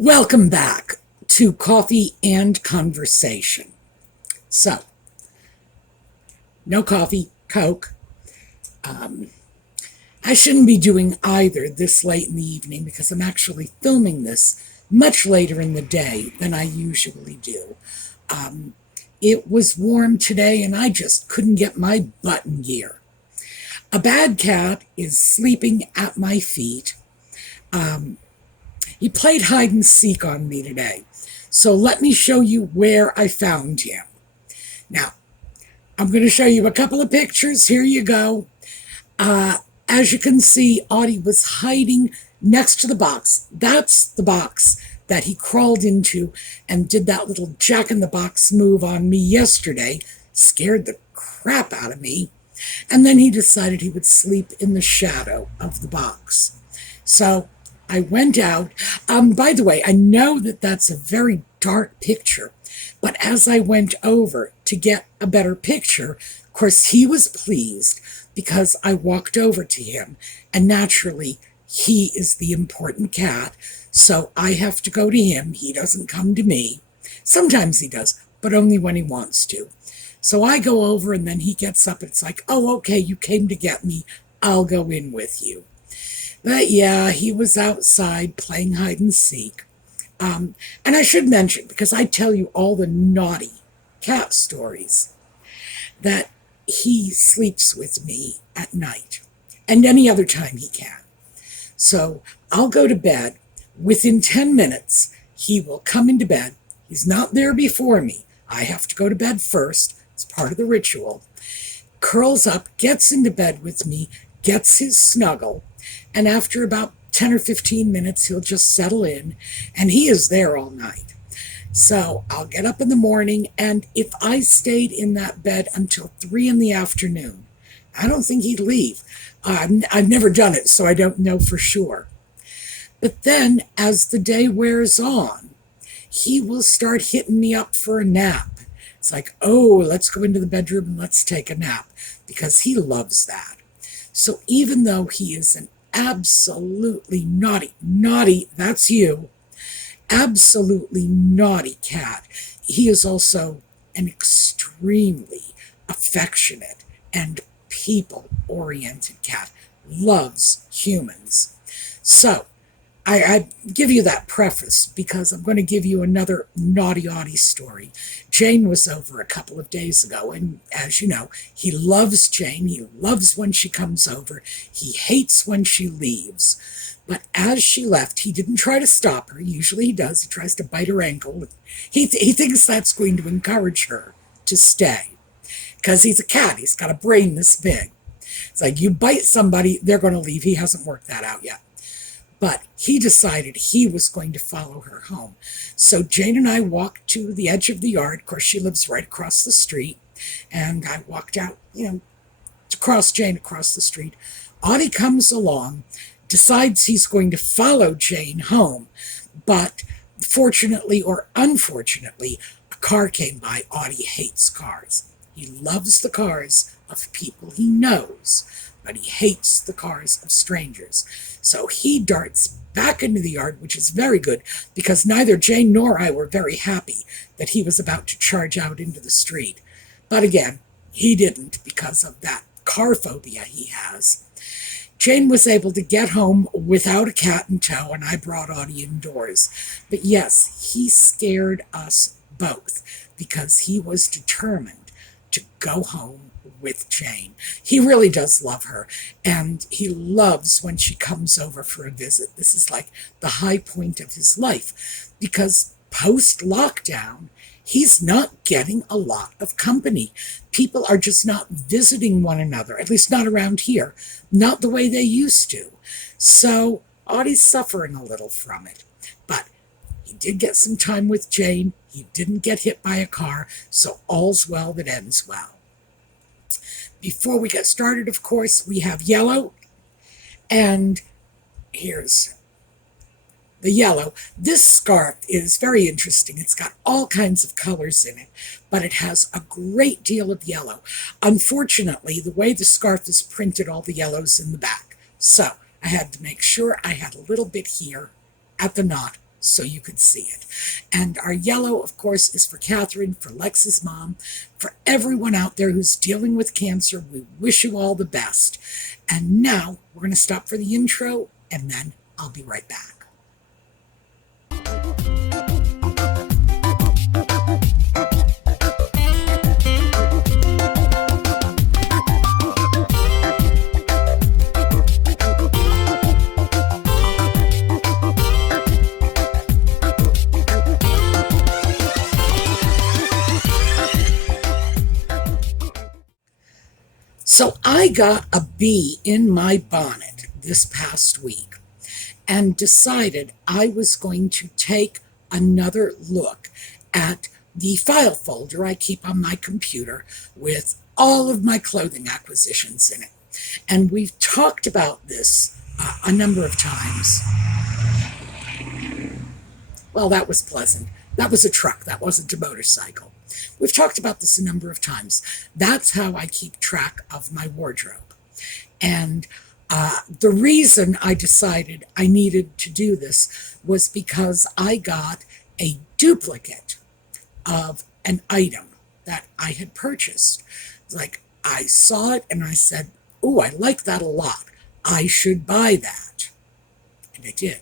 Welcome back to Coffee and Conversation. So, no coffee, Coke. I shouldn't be doing either this late in the evening because I'm actually filming this much later in the day than I usually do. It was warm today and I just couldn't get my butt in gear. A bad cat is sleeping at my feet. He played hide and seek on me today. So let me show you where I found him. Now, I'm going to show you a couple of pictures. Here you go. As you can see, Audie was hiding next to the box. That's the box that he crawled into and did that little jack-in-the-box move on me yesterday. Scared the crap out of me. And then he decided he would sleep in the shadow of the box. So I went out. By the way, I know that that's a very dark picture, but as I went over to get a better picture, of course, he was pleased because I walked over to him, and naturally, he is the important cat, so I have to go to him. He doesn't come to me. Sometimes he does, but only when he wants to. So I go over, and then he gets up, and it's like, oh, okay, you came to get me. I'll go in with you. But yeah, he was outside playing hide and seek. And I should mention, because I tell you all the naughty cat stories, that he sleeps with me at night and any other time he can. So I'll go to bed. Within 10 minutes, he will come into bed. He's not there before me. I have to go to bed first. It's part of the ritual. Curls up, gets into bed with me, gets his snuggle, and after about 10 or 15 minutes, he'll just settle in, and he is there all night. So I'll get up in the morning, and if I stayed in that bed until 3 in the afternoon, I don't think he'd leave. I've never done it, so I don't know for sure. But then, as the day wears on, he will start hitting me up for a nap. It's like, oh, let's go into the bedroom and let's take a nap, because he loves that. So even though he is an absolutely naughty, that's you, absolutely naughty cat, he is also an extremely affectionate and people-oriented cat, loves humans. So I give you that preface because I'm going to give you another naughty Audie story. Jane was over a couple of days ago, and as you know, he loves Jane. He loves when she comes over. He hates when she leaves. But as she left, he didn't try to stop her. Usually he does. He tries to bite her ankle. He thinks that's going to encourage her to stay because he's a cat. He's got a brain this big. It's like you bite somebody, they're going to leave. He hasn't worked that out yet. But he decided he was going to follow her home. So Jane and I walked to the edge of the yard. Of course, she lives right across the street. And I walked out, to cross Jane across the street. Audie comes along, decides he's going to follow Jane home. But fortunately or unfortunately, a car came by. Audie hates cars. He loves the cars of people he knows, but he hates the cars of strangers. So he darts back into the yard, which is very good, because neither Jane nor I were very happy that he was about to charge out into the street. But again, he didn't because of that car phobia he has. Jane was able to get home without a cat in tow, and I brought Audie indoors. But yes, he scared us both because he was determined to go home with Jane. He really does love her, and he loves when she comes over for a visit. This is like the high point of his life, because post-lockdown, he's not getting a lot of company. People are just not visiting one another, at least not around here, not the way they used to. So Audie's suffering a little from it, but he did get some time with Jane. He didn't get hit by a car, so all's well that ends well. Before we get started, of course, we have yellow, and here's the yellow. This scarf is very interesting. It's got all kinds of colors in it, but it has a great deal of yellow. Unfortunately, the way the scarf is printed, all the yellow's in the back. So I had to make sure I had a little bit here at the knot so you could see it. And our yellow, of course, is for Catherine, for Lex's mom, for everyone out there who's dealing with cancer. We wish you all the best. And now we're going to stop for the intro, and then I'll be right back. So I got a bee in my bonnet this past week and decided I was going to take another look at the file folder I keep on my computer with all of my clothing acquisitions in it. And we've talked about this a number of times. Well, that was pleasant. That was a truck. That wasn't a motorcycle. We've talked about this a number of times. That's how I keep track of my wardrobe. And the reason I decided I needed to do this was because I got a duplicate of an item that I had purchased. Like, I saw it and I said, "Oh, I like that a lot. I should buy that." And I did.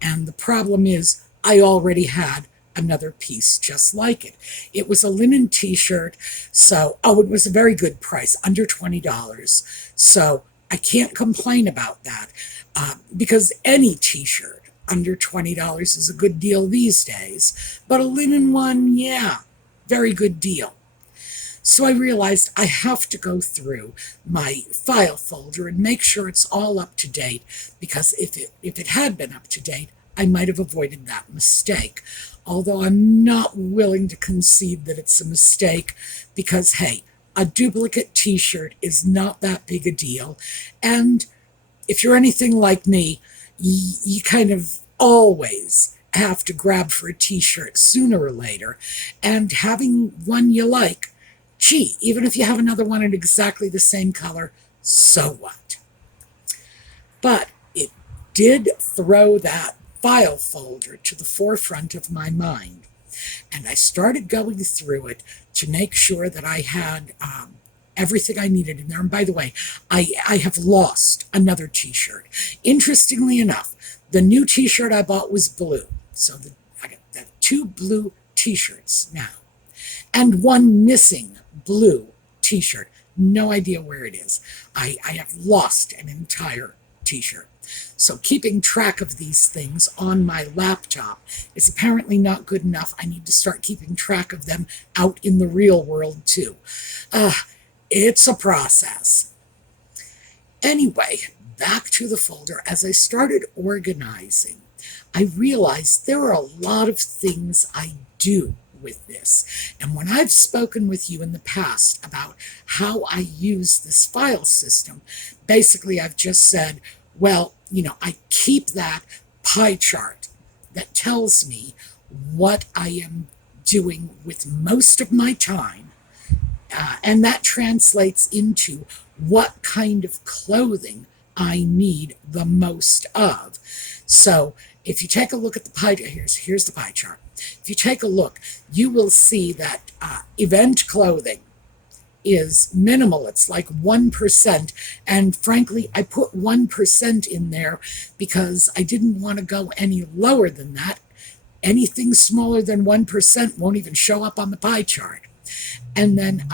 And the problem is I already had another piece just like it. It was a linen t-shirt, so, it was a very good price, under $20. So I can't complain about that, because any t-shirt under $20 is a good deal these days. But a linen one, yeah, very good deal. So I realized I have to go through my file folder and make sure it's all up to date, because if it had been up to date, I might have avoided that mistake. Although I'm not willing to concede that it's a mistake, because, hey, a duplicate t-shirt is not that big a deal. And if you're anything like me, you kind of always have to grab for a t-shirt sooner or later. And having one you like, gee, even if you have another one in exactly the same color, so what? But it did throw that file folder to the forefront of my mind. And I started going through it to make sure that I had everything I needed in there. And by the way, I have lost another t-shirt. Interestingly enough, the new t-shirt I bought was blue. So I got 2 blue t-shirts now. And one missing blue t-shirt. No idea where it is. I have lost an entire t-shirt. So keeping track of these things on my laptop is apparently not good enough. I need to start keeping track of them out in the real world too. It's a process. Anyway, back to the folder. As I started organizing, I realized there are a lot of things I do with this. And when I've spoken with you in the past about how I use this file system, basically I've just said, well, I keep that pie chart that tells me what I am doing with most of my time, and that translates into what kind of clothing I need the most of. So if you take a look at the pie, here's the pie chart. If you take a look, you will see that event clothing is minimal. It's like 1%. And frankly, I put 1% in there because I didn't want to go any lower than that. Anything smaller than 1% won't even show up on the pie chart. And then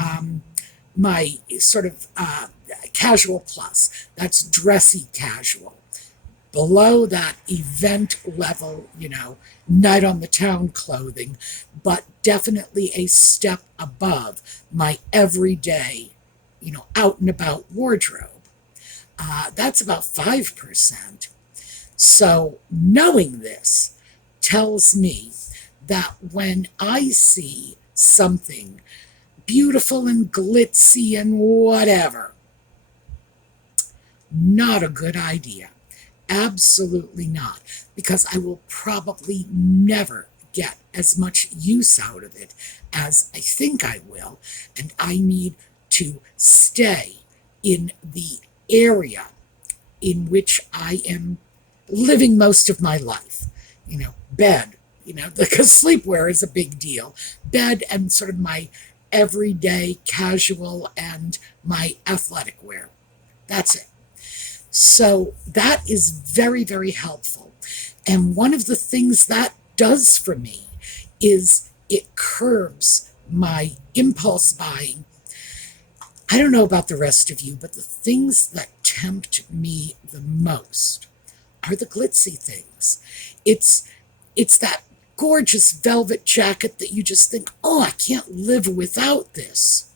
my sort of casual plus, that's dressy casual. Below that, event level, night on the town clothing, but definitely a step above my everyday, out and about wardrobe. That's about 5%. So knowing this tells me that when I see something beautiful and glitzy and whatever, not a good idea. Absolutely not, because I will probably never get as much use out of it as I think I will, and I need to stay in the area in which I am living most of my life. bed, because sleepwear is a big deal. Bed and sort of my everyday casual and my athletic wear. That's it. So that is very, very helpful. And one of the things that does for me is it curbs my impulse buying. I don't know about the rest of you, but the things that tempt me the most are the glitzy things. It's that gorgeous velvet jacket that you just think, oh, I can't live without this.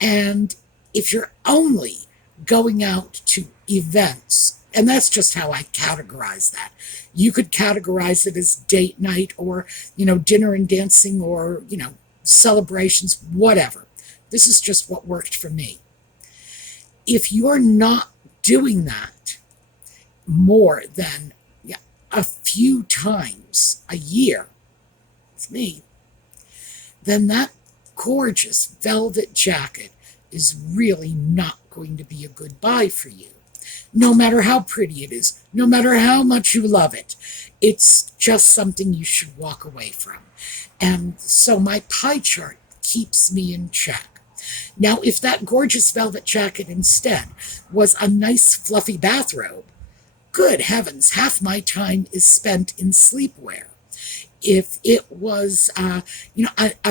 And if you're only going out to events, and that's just how I categorize that. You could categorize it as date night or, dinner and dancing or, celebrations, whatever. This is just what worked for me. If you're not doing that more than a few times a year, it's me, then that gorgeous velvet jacket is really not going to be a good buy for you. No matter how pretty it is, no matter how much you love it, it's just something you should walk away from. And so my pie chart keeps me in check. Now, if that gorgeous velvet jacket instead was a nice fluffy bathrobe, good heavens, half my time is spent in sleepwear. If it was, a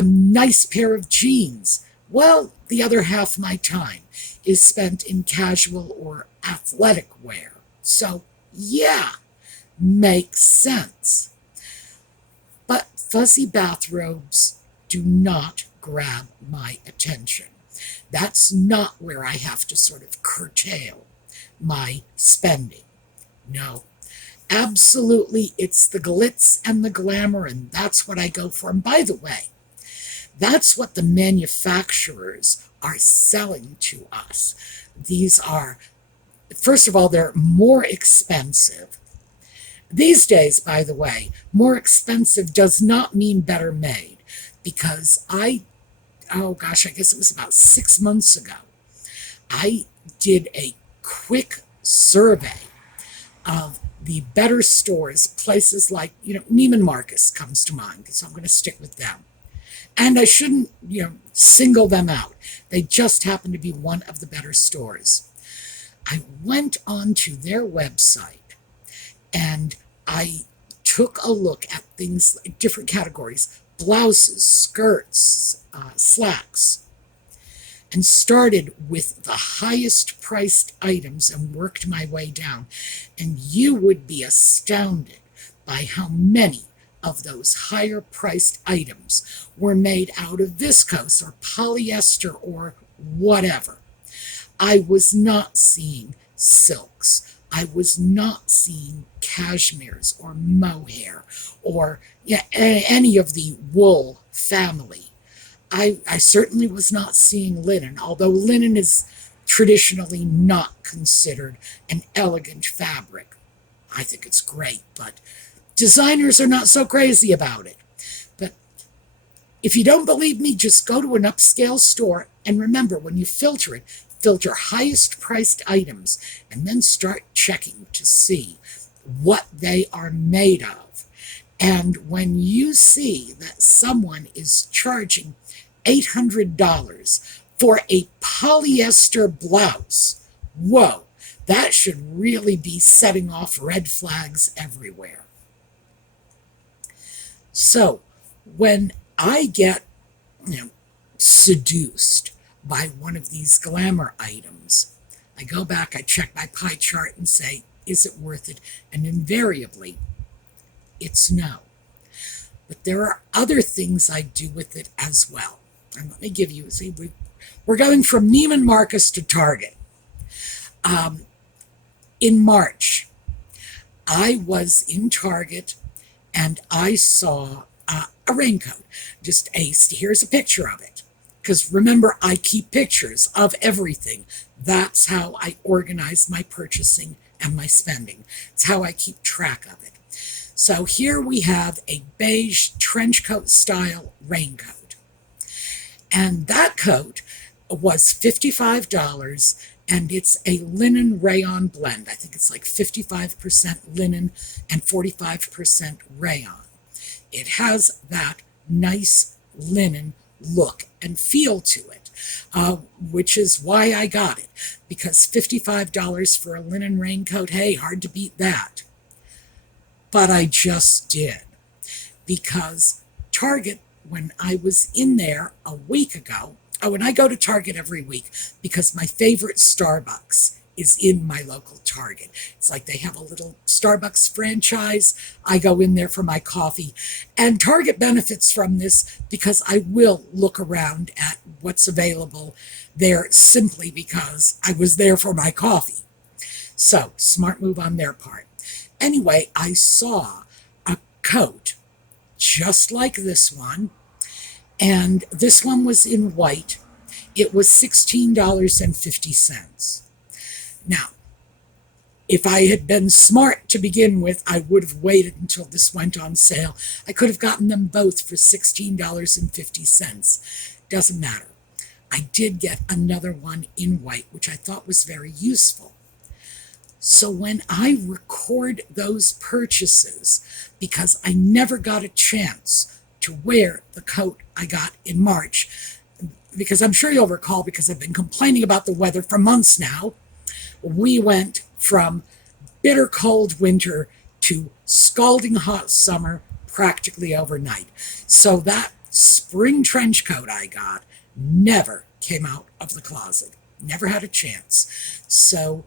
nice pair of jeans, well, the other half my time is spent in casual or athletic wear. So, yeah, makes sense. But fuzzy bathrobes do not grab my attention. That's not where I have to sort of curtail my spending. No, absolutely, it's the glitz and the glamour, and that's what I go for. And by the way, that's what the manufacturers are selling to us. These are, first of all, they're more expensive. These days, by the way, more expensive does not mean better made, because I guess it was about 6 months ago, I did a quick survey of the better stores, places like, Neiman Marcus comes to mind, so I'm going to stick with them. And I shouldn't, single them out. They just happen to be one of the better stores. I went onto their website and I took a look at things, different categories, blouses, skirts, slacks, and started with the highest priced items and worked my way down. And you would be astounded by how many of those higher priced items were made out of viscose or polyester or whatever. I was not seeing silks. I was not seeing cashmeres or mohair or any of the wool family. I certainly was not seeing linen, although linen is traditionally not considered an elegant fabric. I think it's great, but designers are not so crazy about it. But if you don't believe me, just go to an upscale store, and remember, when you filter it, filter highest priced items, and then start checking to see what they are made of. And when you see that someone is charging $800 for a polyester blouse, whoa, that should really be setting off red flags everywhere. So when I get, seduced by one of these glamour items, I go back, I check my pie chart and say, is it worth it? And invariably, it's no. But there are other things I do with it as well. And let me give you, we're going from Neiman Marcus to Target. In March, I was in Target and I saw a raincoat. Here's a picture of it. Because remember, I keep pictures of everything. That's how I organize my purchasing and my spending. It's how I keep track of it. So here we have a beige trench coat style raincoat. And that coat was $55, and it's a linen rayon blend. I think it's like 55% linen and 45% rayon. It has that nice linen look and feel to it, which is why I got it, because $55 for a linen raincoat, hey, hard to beat that. But I just did, because Target, when I was in there a week ago, oh, and I go to Target every week because my favorite Starbucks is in my local Target. It's like they have a little Starbucks franchise. I go in there for my coffee. And Target benefits from this because I will look around at what's available there simply because I was there for my coffee. So, smart move on their part. Anyway, I saw a coat just like this one, and this one was in white. It was $16.50. Now, if I had been smart to begin with, I would have waited until this went on sale. I could have gotten them both for $16.50. Doesn't matter. I did get another one in white, which I thought was very useful. So when I record those purchases, because I never got a chance to wear the coat I got in March, because I'm sure you'll recall, because I've been complaining about the weather for months now, we went from bitter cold winter to scalding hot summer practically overnight. So that spring trench coat I got never came out of the closet. Never had a chance. So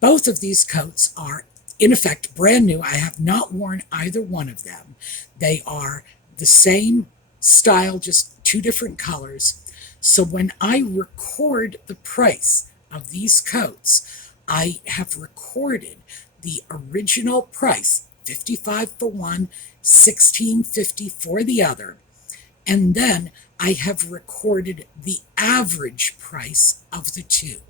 both of these coats are, in effect, brand new. I have not worn either one of them. They are the same style, just two different colors. So when I record the price of these coats, I have recorded the original price, $55 for one, $16.50 for the other, and then I have recorded the average price of the two.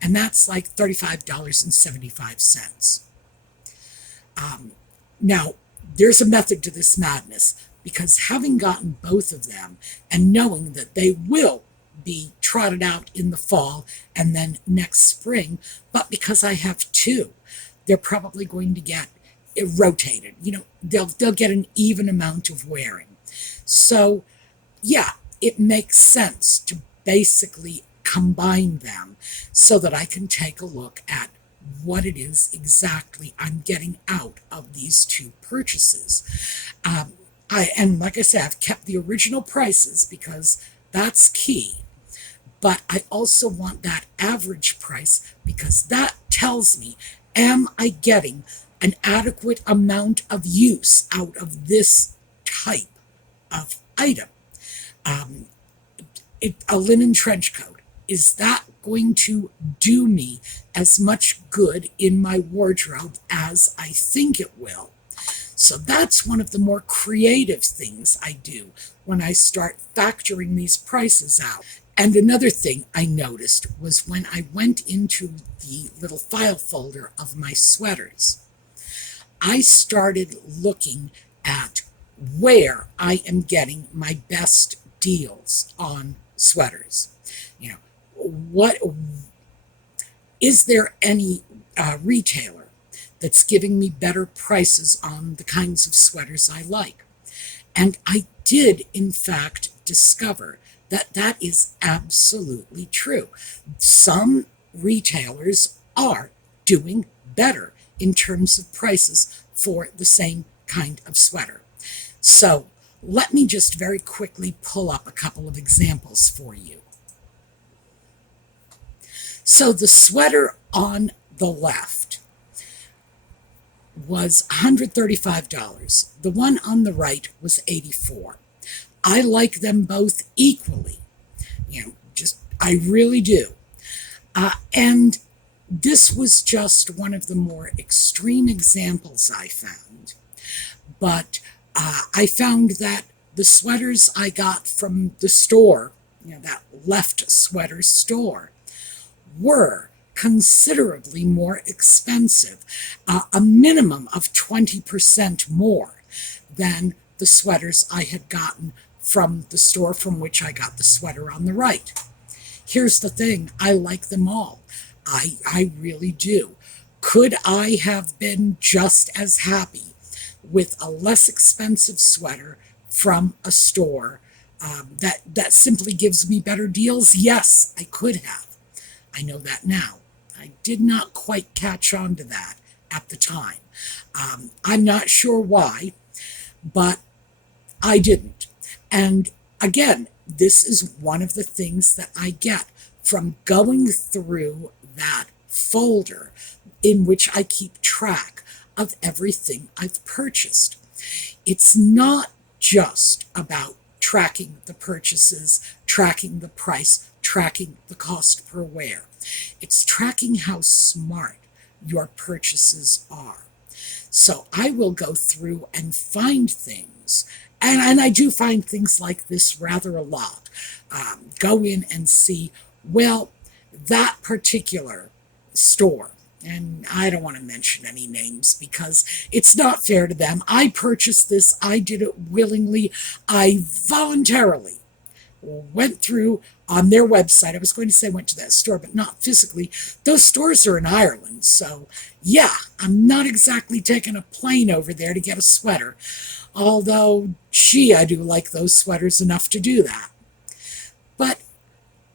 And that's like $35.75. Now, there's a method to this madness, because having gotten both of them and knowing that they will be trotted out in the fall and then next spring, but because I have two, they're probably going to get rotated. You know, they'll get an even amount of wearing. So, yeah, it makes sense to basically combine them so that I can take a look at what it is exactly I'm getting out of these two purchases. And like I said, I've kept the original prices because that's key. But I also want that average price because that tells me, am I getting an adequate amount of use out of this type of item? A linen trench coat, is that going to do me as much good in my wardrobe as I think it will? So that's one of the more creative things I do when I start factoring these prices out. And another thing I noticed was when I went into the little file folder of my sweaters, I started looking at where I am getting my best deals on sweaters. You know, what is there any retailer that's giving me better prices on the kinds of sweaters I like? And I did, in fact, discover that that is absolutely true. Some retailers are doing better in terms of prices for the same kind of sweater. So let me just very quickly pull up a couple of examples for you. So the sweater on the left was $135. The one on the right was $84. I like them both equally. You know, I really do. And this was just one of the more extreme examples I found. But I found that the sweaters I got from the store, that left sweater store, were considerably more expensive, a minimum of 20% more than the sweaters I had gotten from the store from which I got the sweater on the right. Here's the thing, I like them all. I really do. Could I have been just as happy with a less expensive sweater from a store that simply gives me better deals? Yes, I could have. I know that now. I did not quite catch on to that at the time. I'm not sure why, but I didn't. And again, this is one of the things that I get from going through that folder in which I keep track of everything I've purchased. It's not just about tracking the purchases, tracking the price, tracking the cost per wear. It's tracking how smart your purchases are. So I will go through and find things, and I do find things like this rather a lot. Go in and see, well, that particular store, and I don't want to mention any names because it's not fair to them. I purchased this, I did it willingly, I voluntarily went through on their website. I was going to say went to that store, but not physically. Those stores are in Ireland, so yeah, I'm not exactly taking a plane over there to get a sweater. Although, gee, I do like those sweaters enough to do that. But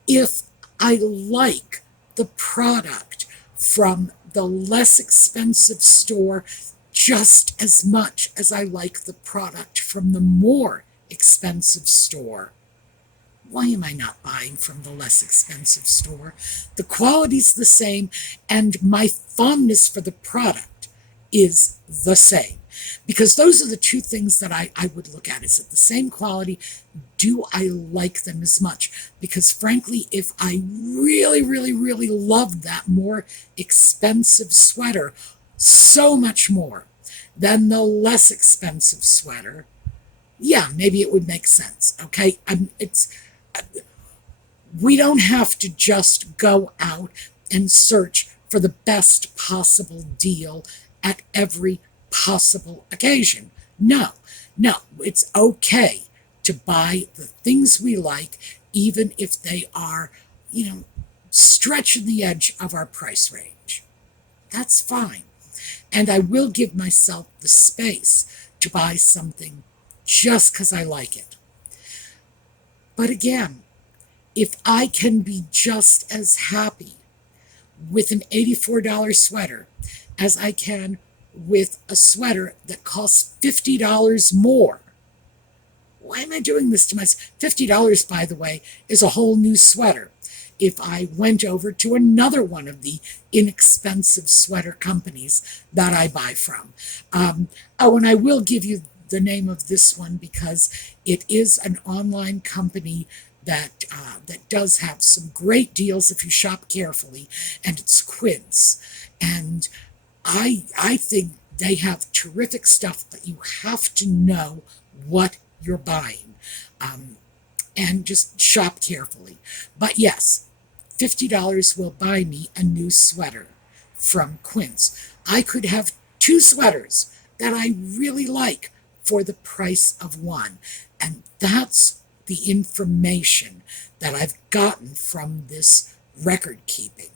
if I like the product from the less expensive store just as much as I like the product from the more expensive store, why am I not buying from the less expensive store? The quality's the same, and my fondness for the product is the same. Because those are the two things that I would look at. Is it the same quality? Do I like them as much? Because frankly, if I really, really, really loved that more expensive sweater so much more than the less expensive sweater, yeah, maybe it would make sense, okay? We don't have to just go out and search for the best possible deal at every possible occasion. No, it's okay to buy the things we like, even if they are, stretching the edge of our price range. That's fine. And I will give myself the space to buy something just because I like it. But again, if I can be just as happy with an $84 sweater as I can with a sweater that costs $50 more, why am I doing this to myself? $50, by the way, is a whole new sweater. If I went over to another one of the inexpensive sweater companies that I buy from. Oh, and I will give you the name of this one because it is an online company that does have some great deals if you shop carefully, and it's Quince. And I think they have terrific stuff, but you have to know what you're buying, and just shop carefully. But yes, $50 will buy me a new sweater from Quince. I could have two sweaters that I really like for the price of one. And that's the information that I've gotten from this record keeping.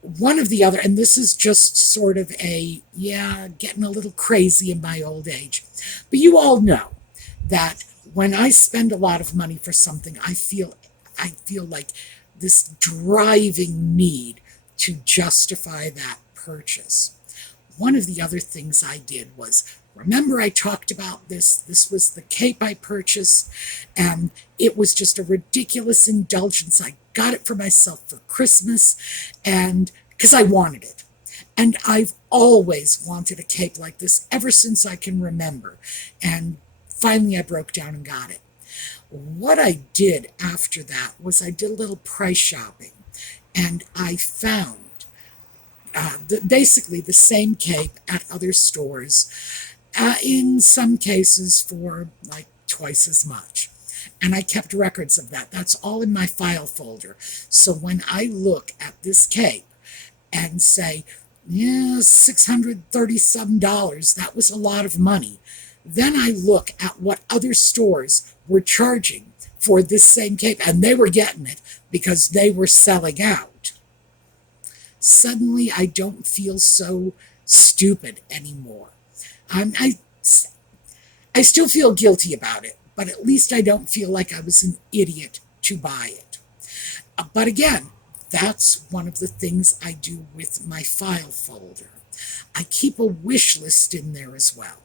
One of the other, and this is just sort of getting a little crazy in my old age, but you all know that when I spend a lot of money for something, I feel like this driving need to justify that purchase. One of the other things I did was, remember I talked about this? This was the cape I purchased, and it was just a ridiculous indulgence. I got it for myself for Christmas, and because I wanted it. And I've always wanted a cape like this ever since I can remember. And finally I broke down and got it. What I did after that was I did a little price shopping, and I found basically the same cape at other stores, in some cases for like twice as much. And I kept records of that. That's all in my file folder. So when I look at this cape and say, yeah, $630-some, that was a lot of money, then I look at what other stores were charging for this same cape, and they were getting it because they were selling out. Suddenly, I don't feel so stupid anymore. I still feel guilty about it, but at least I don't feel like I was an idiot to buy it. But again, that's one of the things I do with my file folder. I keep a wish list in there as well.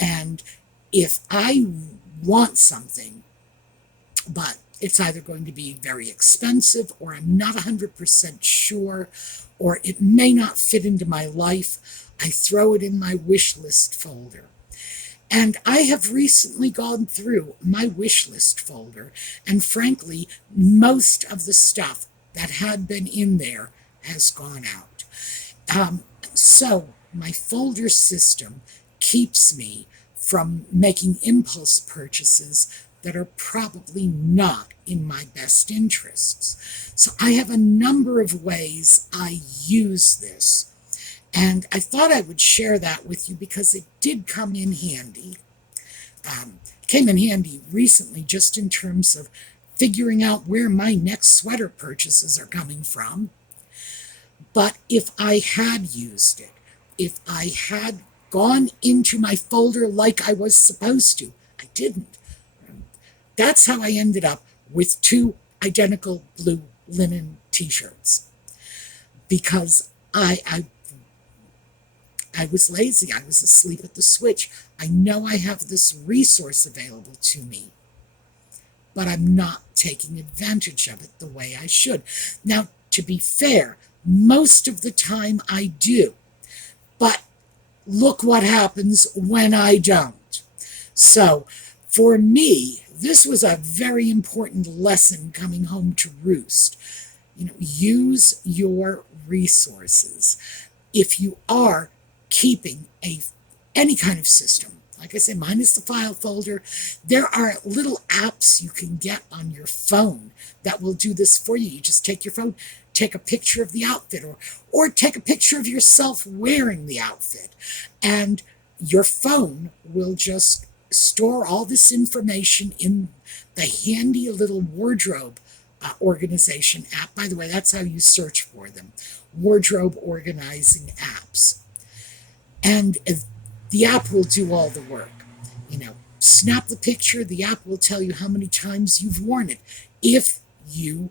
And if I want something, but it's either going to be very expensive, or I'm not 100% sure, or it may not fit into my life, I throw it in my wish list folder. And I have recently gone through my wish list folder, and frankly, most of the stuff that had been in there has gone out. So my folder system keeps me from making impulse purchases that are probably not in my best interests. So I have a number of ways I use this. And I thought I would share that with you because it did come in handy. Came in handy recently just in terms of figuring out where my next sweater purchases are coming from. But if I had used it, if I had gone into my folder like I was supposed to, I didn't. That's how I ended up with 2 identical blue linen t-shirts. Because I was lazy. I was asleep at the switch. I know I have this resource available to me, but I'm not taking advantage of it the way I should. Now, to be fair, most of the time I do, but look what happens when I don't. So, for me, this was a very important lesson coming home to roost. Use your resources. If you are keeping any kind of system, like I say, mine is the file folder. There are little apps you can get on your phone that will do this for you. You just take your phone, take a picture of the outfit, or take a picture of yourself wearing the outfit, and your phone will just store all this information in the handy little wardrobe organization app. By the way, that's how you search for them, wardrobe organizing apps. And the app will do all the work. Snap the picture, the app will tell you how many times you've worn it, if you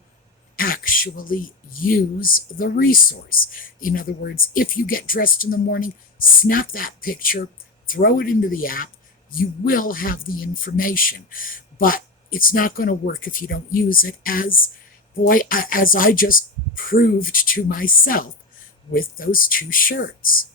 actually use the resource. In other words, if you get dressed in the morning, snap that picture, throw it into the app, you will have the information. But it's not going to work if you don't use it, as I just proved to myself with those 2 shirts.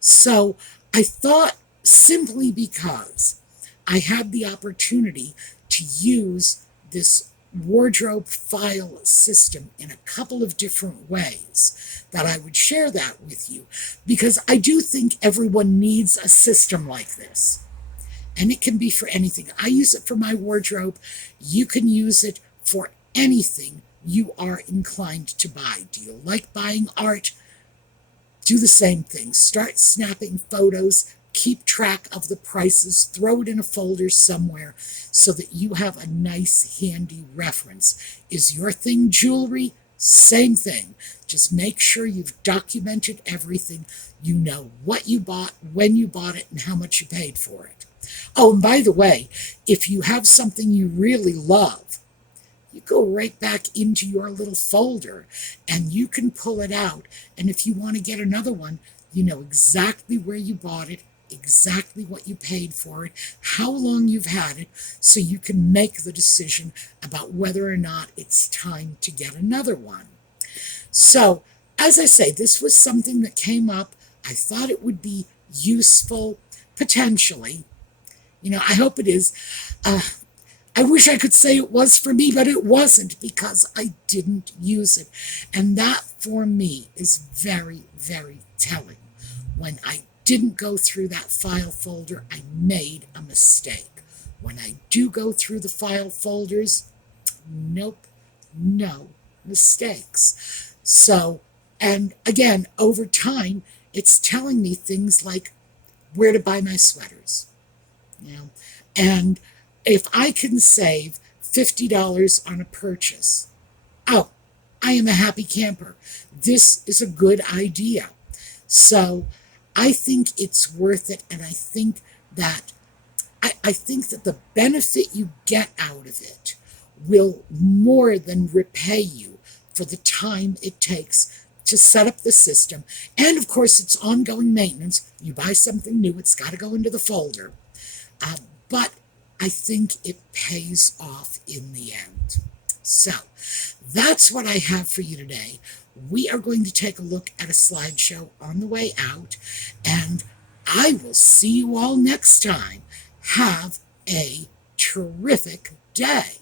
So I thought, simply because I had the opportunity to use this wardrobe file system in a couple of different ways, that I would share that with you, because I do think everyone needs a system like this. And it can be for anything. I use it for my wardrobe. You can use it for anything you are inclined to buy. Do you like buying art? Do the same thing. Start snapping photos, keep track of the prices, throw it in a folder somewhere so that you have a nice, handy reference. Is your thing jewelry? Same thing. Just make sure you've documented everything. You know what you bought, when you bought it, and how much you paid for it. Oh, and by the way, if you have something you really love, you go right back into your little folder and you can pull it out. And if you want to get another one, you know exactly where you bought it, exactly what you paid for it, how long you've had it, so you can make the decision about whether or not it's time to get another one. So, as I say, this was something that came up. I thought it would be useful, potentially. I hope it is. I wish I could say it was for me, but it wasn't, because I didn't use it. And that, for me, is very, very telling. When I didn't go through that file folder, I made a mistake. When I do go through the file folders, nope, no mistakes. So, and again, over time, it's telling me things like where to buy my sweaters. And if I can save $50 on a purchase. Oh, I am a happy camper. This is a good idea. So I think it's worth it, and I think that the benefit you get out of it will more than repay you for the time it takes to set up the system. And of course, it's ongoing maintenance. You buy something new, it's got to go into the folder. But I think it pays off in the end. So that's what I have for you today. We are going to take a look at a slideshow on the way out, and I will see you all next time. Have a terrific day.